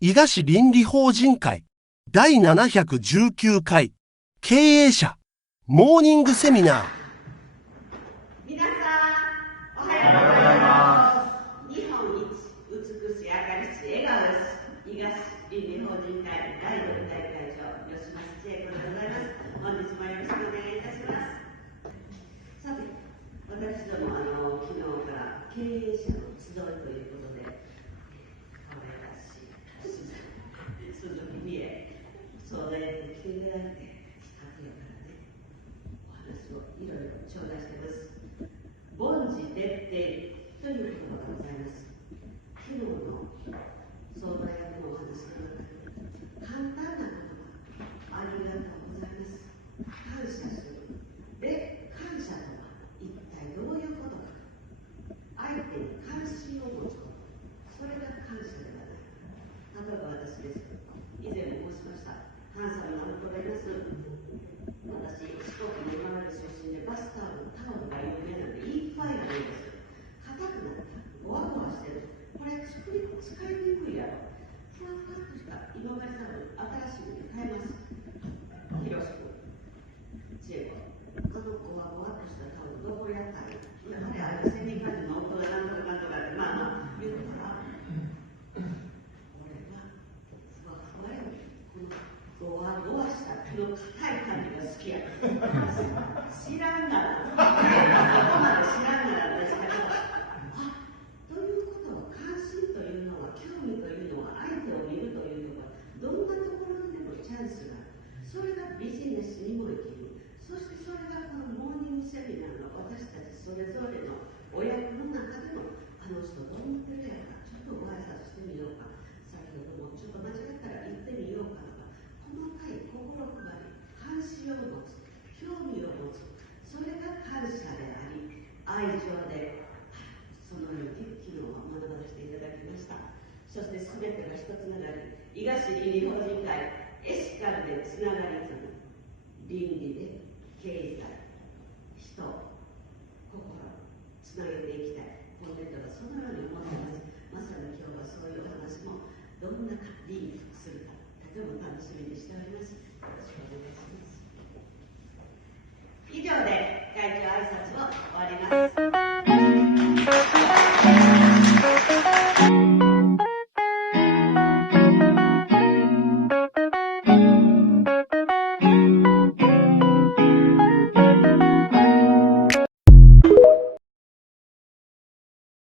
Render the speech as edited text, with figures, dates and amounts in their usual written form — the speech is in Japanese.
伊賀市倫理法人会第719回経営者モーニングセミナー。皆さん、おはようございます。日本一美しい明るし笑顔です。伊賀市倫理法人会第6代会長吉松千恵子でございます。本日もよろしくお願いいたします。さて、私ども昨日から経営者の集いということで、可愛らしい鈴木美恵相談役に来ていただいて、昨夜からね、お話をいろいろ頂戴しています。凡事徹底という言葉がございます。昨日の相談役のお話の中で、簡単な言葉、ありがとうございます、感謝する。で、感謝とは一体どういうことか。相手に関心を持つこと、それが感謝ではない。例えば私です。以前も申しました。ハンサムな夫がいます。私、四国の今まで出身でバスタオルが有名なのでいっぱいあるんです。硬くなった、ゴワゴワしてる。これ使いにくいやろ。ふわふわっとした今までタオル、新しいのに変えます。広しく、知恵子、ゴワゴワっとしたタオル、どこやったらいい？あれ、千人感じの夫がなんとかなんとかって、まあ言うたら、俺はふわふわより、このゴワゴワしたこの硬い感じが好きや。知らんがな。ここまで知らんがなですけど、ということは、関心というのは、興味というのは、相手を見るというのは、どんなところにでもチャンスがある。それがビジネスにも生きる。そしてそれがこのモーニングセミナーの私たちそれぞれのお役の中でも、あの人どう思ってるやか、ちょっとご挨拶してみようか、先ほどもちょっと間違ったら言ってみようかとか、細かい心配り、関心を持つ、興味を持つ、それが感謝であり、愛情である。そのように昨日は学ばせていただきました。そして全てが一つながり、伊賀市倫理法人会エシカルでつながりずに、倫理で経済、人、心、つなげていきたい。本年度はそのように思っています。